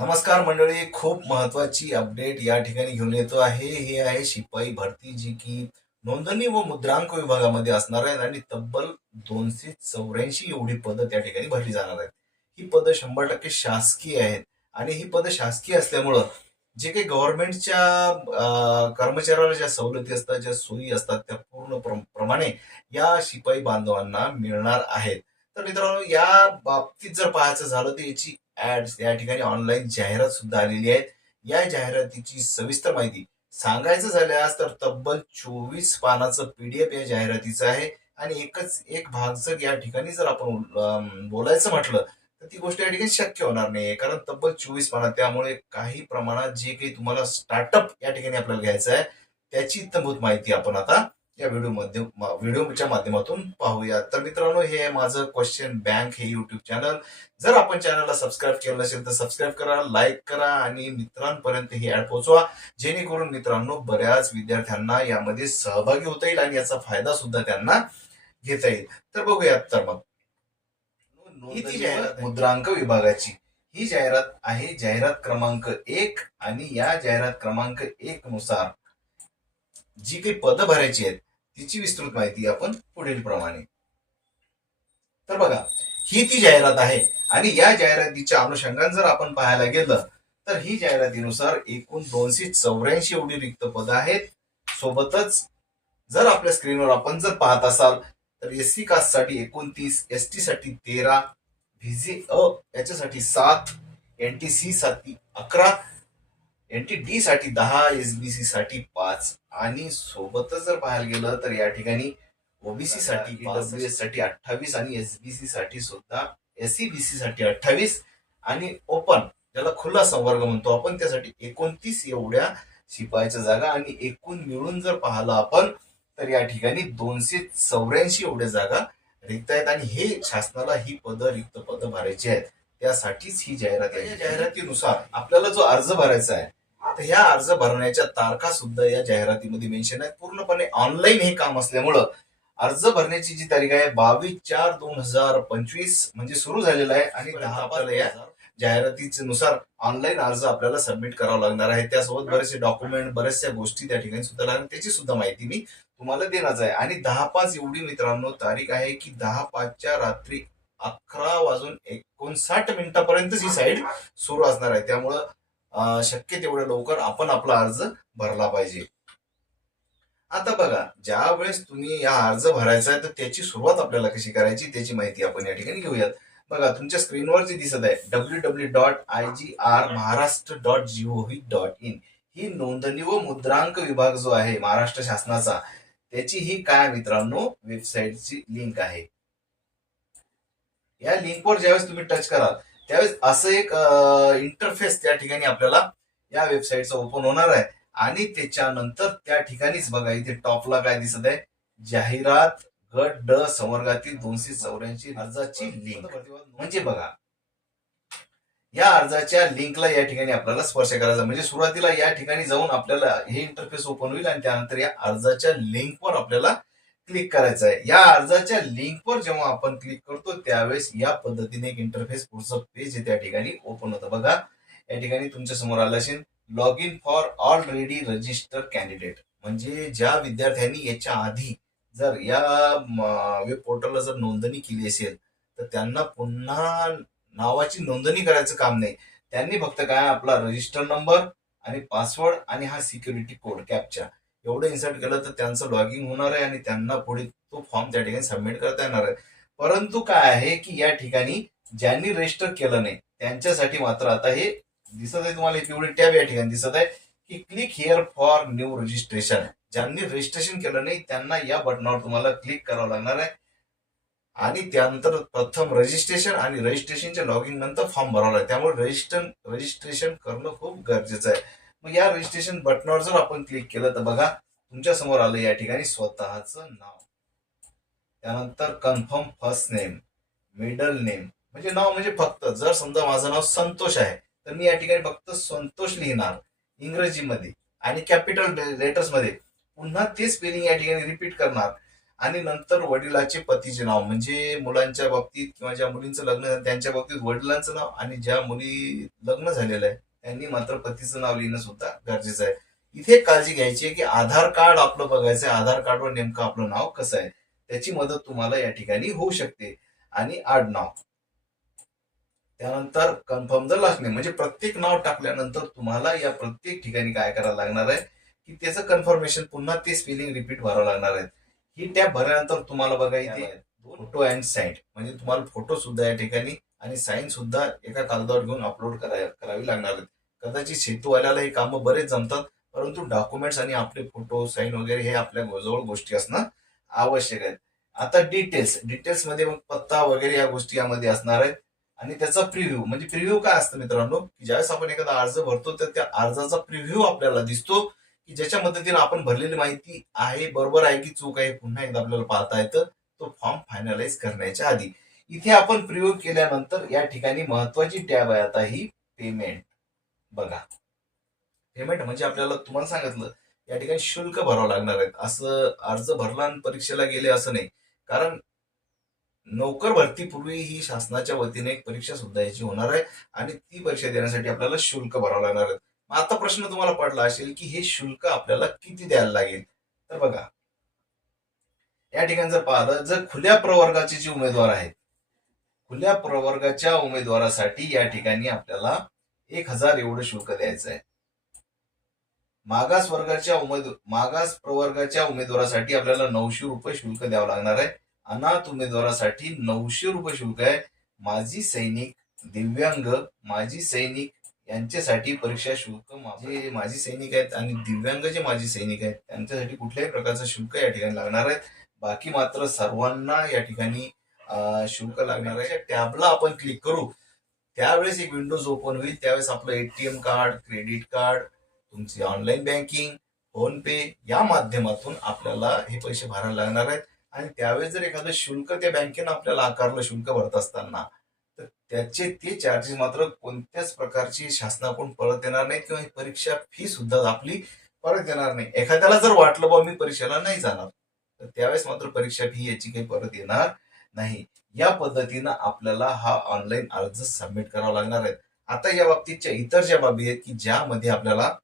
नमस्कार मंडळी खूप महत्वाची अपडेट या ठिकाणी घेऊन येतो आहे. हे आहे शिपाई भरती जी की नोंदणी व मुद्रांक विभागामध्ये असणार आहेत आणि तब्बल दोनशे चौऱ्याऐंशी एवढी पदं त्या ठिकाणी भरली जाणार आहेत. ही पदं शंभर टक्के शासकीय आहेत आणि ही पदं शासकीय असल्यामुळं जे काही गव्हर्नमेंटच्या कर्मचाऱ्याला ज्या सवलती असतात ज्या सोयी असतात त्या पूर्ण प्र- प्रमाणे या शिपाई बांधवांना मिळणार आहेत. तर मित्रांनो या बाबतीत जर पाहायचं झालं तर याची ऍड्स या ठिकाणी ऑनलाईन जाहिरात सुद्धा आलेली आहेत. या जाहिरातीची सविस्तर माहिती सांगायचं झाल्यास तर तब्बल चोवीस पानाचं पीडीएफ या जाहिरातीचं आहे. आणि एकच एक भाग जर या ठिकाणी जर आपण बोलायचं म्हटलं तर ती गोष्ट या ठिकाणी शक्य होणार नाही कारण तब्बल चोवीस पाना त्यामुळे काही प्रमाणात जे काही तुम्हाला स्टार्टअप या ठिकाणी आपल्याला घ्यायचं आहे त्याची इतंभूत माहिती आपण आता या व्हिडिओमध्ये व्हिडिओच्या माध्यमातून पाहूया तर मित्रांनो हे माझं क्वेश्चन बँक हे युट्यूब चॅनल जर आपण चॅनलला सबस्क्राईब केलं नसेल तर सबस्क्राईब करा लाईक करा आणि मित्रांपर्यंत ही ऍड पोहोचवा. जेणेकरून मित्रांनो बऱ्याच विद्यार्थ्यांना यामध्ये सहभागी होता येईल आणि याचा फायदा सुद्धा त्यांना घेता येईल. तर बघूयात तर मग. ही ती जाहिरात मुद्रांक विभागाची. ही जाहिरात आहे जाहिरात क्रमांक एक आणि या जाहिरात क्रमांक एक नुसार जी काही पदं भरायची आहेत तिची विस्तृत माहिती आपण पुढील प्रमाणे तर बघा ही ती जाहिरात आहे आणि या जाहिरातीच्या अनुषंगाने जर आपण पाहायला गेलं तर ही जाहिरातीनुसार एकूण दोनशे चौऱ्याऐंशी एवढी रिक्त पद आहेत. सोबतच जर आपल्या स्क्रीनवर आपण जर पाहत असाल तर एस सी कास्टसाठी एकोणतीस एस टी साठी तेरा व्हीजे अ याच्यासाठी सात एन टी सी साठी अकरा एन टी डी साठी दहा एस बी सी साठी पाच. आणि सोबतच जर पाहायला गेलं तर या ठिकाणी ओबीसी साठी डब्ल्यू एससाठी अठ्ठावीस आणि एसबीसी साठी सुद्धा एस सी बी सी साठी अठ्ठावीस. आणि ओपन ज्याला खुला संवर्ग म्हणतो आपण त्यासाठी एकोणतीस एवढ्या शिपायाच्या जागा आणि एकूण मिळून जर पाहिलं आपण तर या ठिकाणी दोनशे चौऱ्याऐंशी एवढ्या जागा रिक्त आहेत. आणि हे शासनाला ही पदं रिक्त पदं भरायची आहेत. त्यासाठीच ही जाहिरात आहे. या जाहिरातीनुसार आपल्याला जो अर्ज भरायचा आहे तर ह्या अर्ज भरण्याच्या तारखा सुद्धा या जाहिरातीमध्ये मेन्शन आहेत. पूर्णपणे ऑनलाईन हे काम असल्यामुळं अर्ज भरण्याची जी तारीख आहे बावीस चार दोन हजार पंचवीस म्हणजे सुरू झालेला आहे आणि दहा या जाहिरातीनुसार ऑनलाईन अर्ज आपल्याला सबमिट करावा लागणार आहे. त्यासोबत बरेचसे डॉक्युमेंट बऱ्याचशा गोष्टी त्या ठिकाणी सुद्धा लागणार त्याची सुद्धा माहिती मी तुम्हाला देणार आहे. आणि दहा पाच एवढी मित्रांनो तारीख आहे की दहा पाचच्या रात्री अकरा वाजून एकोणसाठ मिनिटापर्यंतच ही साईड सुरू असणार आहे. त्यामुळं शक्य तेवढ्या लवकर आपण आपला अर्ज भरला पाहिजे. आता बघा ज्या वेळेस तुम्ही या अर्ज भरायचा आहे तर त्याची सुरुवात आपल्याला कशी करायची त्याची माहिती आपण या ठिकाणी घेऊयात. बघा तुमच्या स्क्रीनवर जे दिसत आहे W W dot I G R Maharashtra dot G O V dot in ही नोंदणी व मुद्रांक विभाग जो आहे महाराष्ट्र शासनाचा त्याची ही काय मित्रांनो वेबसाईटची लिंक आहे. या लिंकवर ज्यावेळेस तुम्ही टच कराल त्यावेळेस असं एक इंटरफेस त्या ठिकाणी आपल्याला या वेबसाईटचं ओपन होणार आहे. आणि त्याच्यानंतर त्या ठिकाणीच बघा इथे टॉपला काय दिसत आहे? जाहिरात गट ड संवर्गातील दोनशे चौऱ्याऐंशी अर्जाची लिंक म्हणजे बघा या अर्जाच्या लिंकला या ठिकाणी आपल्याला स्पर्श करायचा. म्हणजे सुरुवातीला या ठिकाणी जाऊन आपल्याला हे इंटरफेस ओपन होईल आणि त्यानंतर या अर्जाच्या लिंकवर आपल्याला क्लिक करायचं आहे. या अर्जाच्या लिंकवर जेव्हा आपण क्लिक करतो त्यावेळेस या पद्धतीने एक इंटरफेस पुढचं पेज त्या ठिकाणी ओपन होतं. बघा या ठिकाणी तुमच्यासमोर आलं असेल log in for already register candidate म्हणजे ज्या विद्यार्थ्यांनी याच्या आधी जर या वेब पोर्टलला जर नोंदणी केली असेल तर त्यांना पुन्हा नावाची नोंदणी करायचं काम नाही. त्यांनी फक्त काय आपला रजिस्टर नंबर आणि पासवर्ड आणि हा सिक्युरिटी कोड कॅपचा एवढं इन्सर्ट केलं तर त्यांचं लॉगिंग होणार आहे आणि त्यांना पुढे तो फॉर्म त्या ठिकाणी सबमिट करता येणार आहे. परंतु काय आहे की या ठिकाणी ज्यांनी रजिस्टर केलं नाही त्यांच्यासाठी मात्र आता हे दिसत आहे तुम्हाला ही पिवळी टॅब या ठिकाणी दिसत आहे की click here for new registration ज्यांनी रजिस्ट्रेशन केलं नाही त्यांना या बटनावर तुम्हाला क्लिक करावं लागणार आहे. आणि त्यानंतर प्रथम रजिस्ट्रेशन आणि रजिस्ट्रेशनच्या लॉगिंग नंतर फॉर्म भरावा लागेल. त्यामुळे रजिस्टर रजिस्ट्रेशन करणं खूप गरजेचं आहे. मग या रजिस्ट्रेशन बटनावर जर आपण क्लिक केलं तर बघा तुमच्यासमोर आलं या ठिकाणी स्वतःचं नाव. त्यानंतर confirm first name middle name म्हणजे नाव म्हणजे फक्त. जर समजा माझं नाव संतोष आहे तर मी या ठिकाणी फक्त संतोष लिहिणार इंग्रजीमध्ये. आणि कॅपिटल लेटर्समध्ये पुन्हा ते स्पेलिंग या ठिकाणी रिपीट करणार. आणि नंतर वडिलाचे पतीचे नाव म्हणजे मुलांच्या बाबतीत किंवा ज्या मुलींचं लग्न झालं त्यांच्या बाबतीत वडिलांचं नाव आणि ज्या मुली लग्न झालेलं आहे त्यांनी मात्र पतीचं नाव लिहिणं सुद्धा गरजेचं आहे. इथे काळजी घ्यायची आहे की आधार कार्ड आपलं बघायचं आहे. आधार कार्डवर नेमकं आपलं नाव कसं आहे? त्याची मदत तुम्हाला या ठिकाणी होऊ शकते. आणि आडनाव त्यानंतर कन्फर्म द लास्ट नेम म्हणजे प्रत्येक नाव टाकल्यानंतर तुम्हाला या प्रत्येक ठिकाणी काय करायला लागणार आहे? की त्याचं कन्फर्मेशन पुन्हा ते स्पेलिंग रिपीट भरावं लागणार आहे. ही टॅब भरल्यानंतर तुम्हाला बघा इथे फोटो अँड साईन म्हणजे तुम्हाला फोटो सुद्धा या ठिकाणी आणि साईन सुद्धा एका कागदावर घेऊन अपलोड कराय करावी लागणार आहेत. कदाचित सेतूवाल्याला हे कामं बरेच जमतात परंतु डॉक्युमेंट्स आणि आपले फोटो साईन वगैरे हे आपल्या जवळ गोष्टी असणं आवश्यक आहे. आता डिटेल्स डिटेल्समध्ये मग पत्ता वगैरे या गोष्टी यामध्ये असणार आहेत. आणि त्याचा प्रिव्ह्यू म्हणजे प्रिव्ह्यू काय असतं मित्रांनो? की ज्यावेळेस आपण एखादा अर्ज भरतो तर त्या अर्जाचा प्रिव्ह्यू आपल्याला दिसतो की ज्याच्या मदतीने आपण भरलेली माहिती आहे बरोबर आहे की चूक आहे पुन्हा एकदा आपल्याला पाहता येतं. तो फॉर्म फायनलाइज करण्याच्या आधी. इथे आपण प्रयोग केल्यानंतर या ठिकाणी महत्वाची टॅब आहे. आता ही पेमेंट. बघा. पेमेंट म्हणजे आपल्याला तुम्हाला सांगितलं या ठिकाणी शुल्क भरावं लागणार आहे. असं अर्ज भरला आणि परीक्षेला गेले असं नाही. कारण नोकर भरतीपूर्वी ही शासनाच्या वतीने एक परीक्षा सुद्धा याची होणार आहे आणि ती परीक्षा देण्यासाठी आपल्याला शुल्क भरावं लागणार आहे. मग आता प्रश्न तुम्हाला पडला असेल की हे शुल्क आपल्याला किती द्यायला लागेल? तर बघा. या ठिकाणी जर पाहिलं जर खुल्या प्रवर्गाचे जे उमेदवार आहेत खुल्या प्रवर्गाच्या उमेदवारासाठी या ठिकाणी आपल्याला एक हजार एवढं शुल्क द्यायचं आहे मागास वर्गाच्या उमेद मागास प्रवर्गाच्या उमेदवारासाठी आपल्याला नऊशे रुपये शुल्क द्यावं लागणार आहे. अनाथ उमेदवारासाठी नऊशे रुपये शुल्क आहे. माजी सैनिक दिव्यांग माजी सैनिक यांच्यासाठी परीक्षा शुल्क माझे माजी सैनिक आहेत आणि दिव्यांग जे माजी सैनिक आहेत त्यांच्यासाठी कुठल्याही प्रकारचं शुल्क या ठिकाणी लागणार आहे. बाकी मात्र सर्वांना या ठिकाणी शुल्क लागणार आहे. टॅबला आपण क्लिक करू. त्यावेळेस एक विंडोज ओपन होईल. त्यावेळेस आपलं एटीएम कार्ड क्रेडिट कार्ड तुमची ऑनलाईन बँकिंग फोन पे या माध्यमातून आपल्याला हे पैसे भरायला लागणार आहेत. आणि त्यावेळेस जर एखादं शुल्क त्या बँकेनं आपल्याला आकारलं शुल्क भरत असताना तर त्याचे ते चार्जेस मात्र कोणत्याच प्रकारची शासनाकडून परत येणार नाही किंवा ही परीक्षा फी सुद्धा आपली परत येणार नाही. एखाद्याला जर वाटलं बा मी परीक्षेला नाही जाणार. तर त्यावेळेस मात्र परीक्षा फी याची काही परत येणार नाही. या पद्धतीनं आपल्याला हा ऑनलाईन अर्ज सबमिट करावा लागणार आहे. आता या बाबतीतच्या इतर ज्या बाबी आहेत की ज्यामध्ये आपल्याला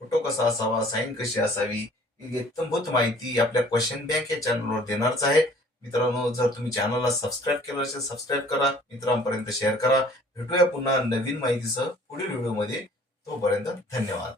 फोटो कसा असावा साईन कशी असावी एकदमभूत माहिती आपल्या क्वेश्चन बँक या चॅनलवर देणारच आहे. मित्रांनो जर तुम्ही चॅनलला सबस्क्राईब केलं असेल सबस्क्राईब करा. मित्रांपर्यंत शेअर करा. भेटूया पुन्हा नवीन माहितीसह पुढील व्हिडिओमध्ये तोपर्यंत धन्यवाद.